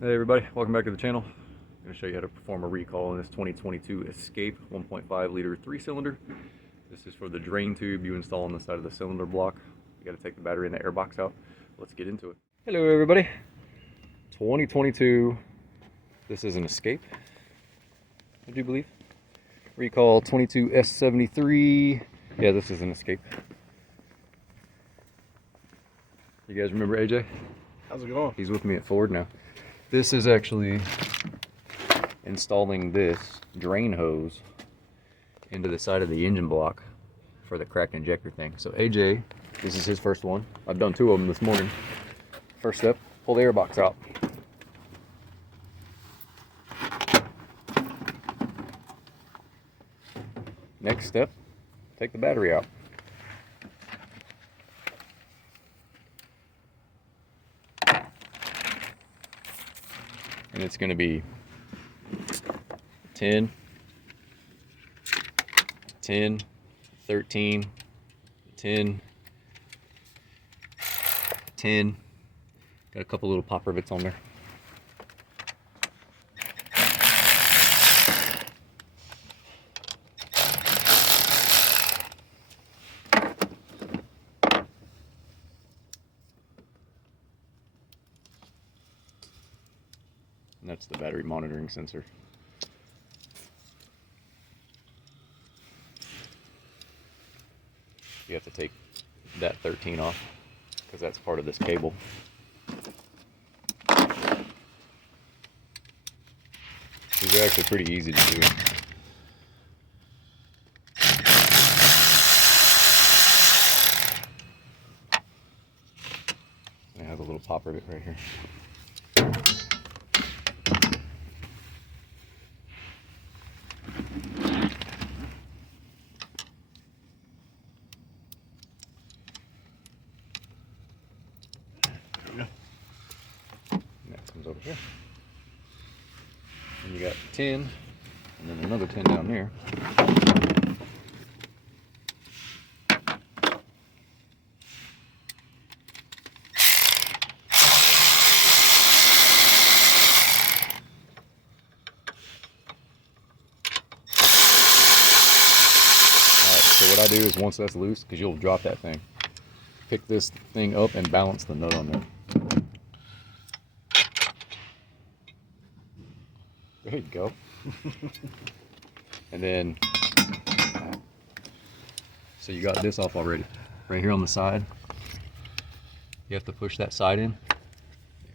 Hey everybody, welcome back to the channel. I'm going to show you how to perform a recall in this 2022 Escape 1.5 liter 3-cylinder. This is for the drain tube you install on the side of the cylinder block. You got to take the battery and the air box out. Let's get into it. Hello everybody, 2022. This is an Escape, I do believe. Recall 22S73. Yeah, this is an Escape. You guys remember AJ? How's it going? He's with me at Ford now. This is actually installing this drain hose into the side of the engine block for the cracked injector thing. So AJ, this is his first one. I've done 2 of them this morning. First step, pull the air box out. Next step, take the battery out. And it's going to be 10, 10, 13, 10, 10. Got a couple little pop rivets on there. And that's the battery monitoring sensor. You have to take that 13 off because that's part of this cable. These are actually pretty easy to do. I have a little pop rivet right here. That comes over here. And you got 10, and then another 10 down there. Alright, so what I do is once that's loose, because you'll drop that thing, pick this thing up and balance the nut on there. There you go. And then, so you got this off already. Right here on the side, you have to push that side in,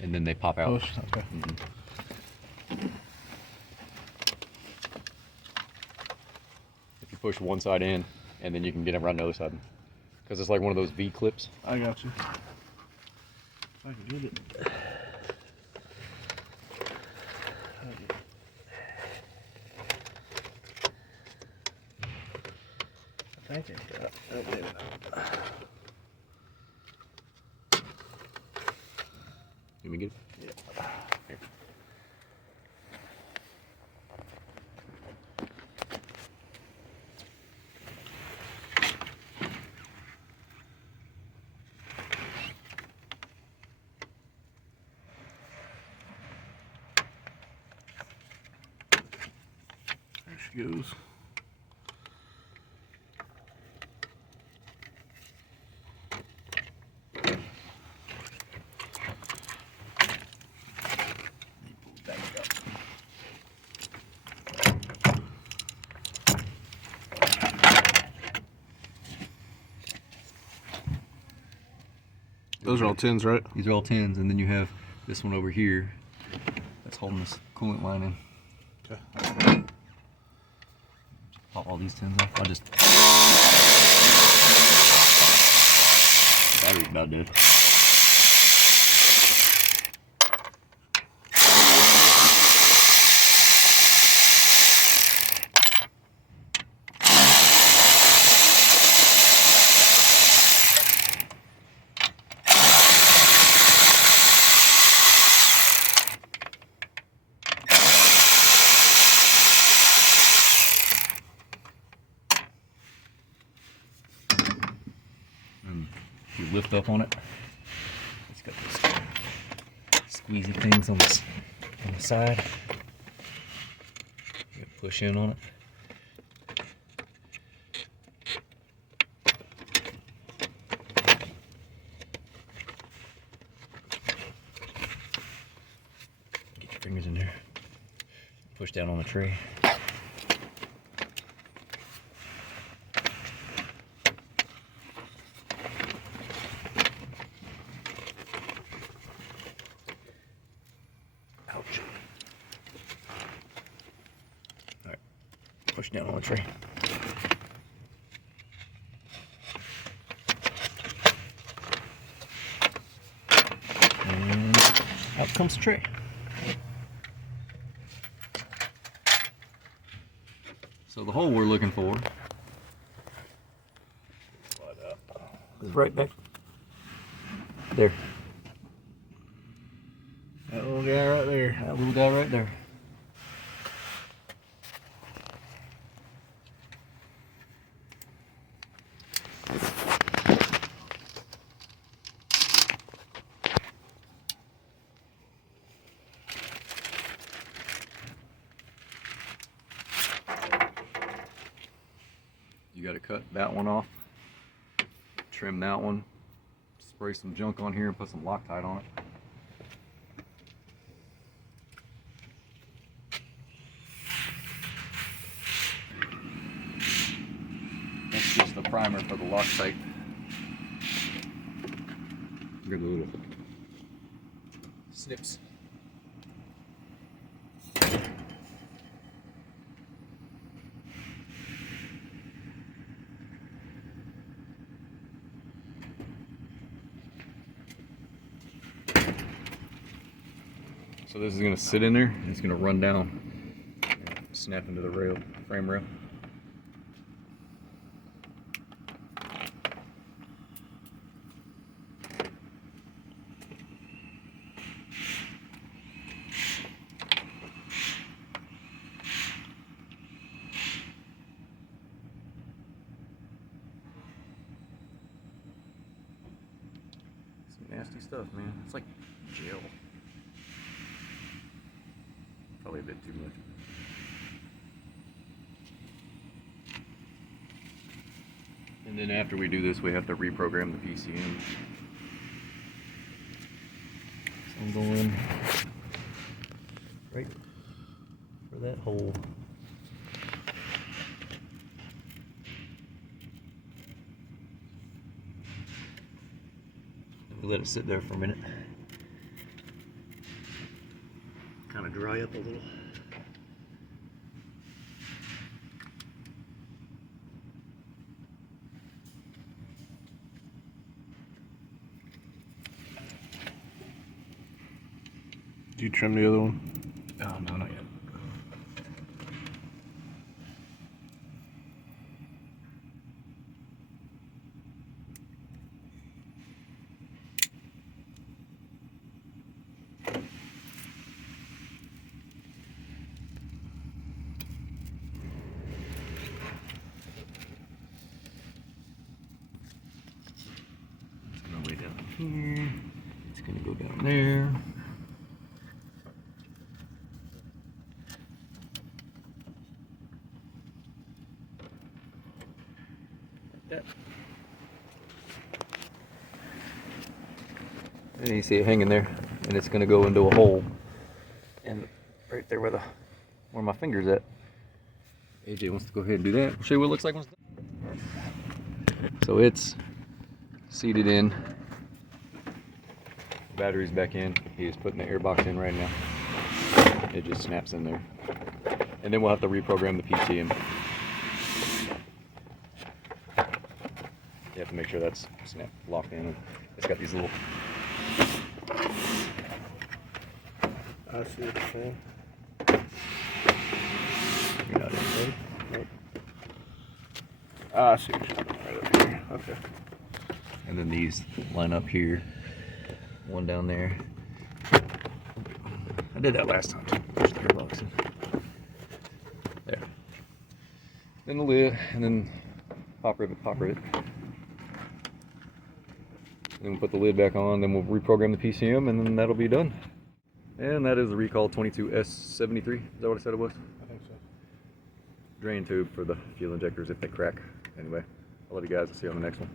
and then they pop out. Push, okay. If you push one side in, and then you can get it around the other side. Because it's like one of those V clips. I got you. If I can get it. I think I got it. Oh, maybe not. Let me get it. Yeah. Here. There she goes. Those are all 10s, right? These are all 10s, and then you have this one over here that's holding this coolant line in. Okay. Pop all these 10s off. Battery's about dead. And if you lift up on it, it's got these squeezy things on this on the side. You push in on it. Get your fingers in there. Push down on the tray. Ouch. Alright, push down on the tray. And out comes the tray. So the hole we're looking for is right back there. That little guy right there. That little guy right there. You got to cut that one off, trim that one, spray some junk on here and put some Loctite on it. That's just the primer for the Loctite. Look at the little snips. So this is going to sit in there and it's going to run down and snap into the rail, frame rail. Some nasty stuff, man. It's like gel. Probably a bit too much. And then after we do this, we have to reprogram the PCM. So I'm going right for that hole. We'll let it sit there for a minute. Kind of dry up a little. Did you trim the other one? Oh, no, not yet. Way down here. It's going to go down there. Like that. And you see it hanging there, and it's going to go into a hole. And right there where my finger's at. AJ wants to go ahead and do that. We'll show you what it looks like once it's done. So it's seated in. Battery's back in. He is putting the air box in right now. It just snaps in there. And then we'll have to reprogram the PCM. You have to make sure that's locked in. It's got these little... I see what you're saying. You're not in, ready? Nope. I see what you're saying. Right up here. Okay. And then these line up here. One down there. I did that last time too. Push the airbox in. There. Then the lid, and then pop rivet, pop rivet. Then we'll put the lid back on, then we'll reprogram the PCM, and then that'll be done. And that is the recall 22S73. Is that what I said it was? I think so. Drain tube for the fuel injectors if they crack. Anyway, I love you guys. I'll see you on the next one.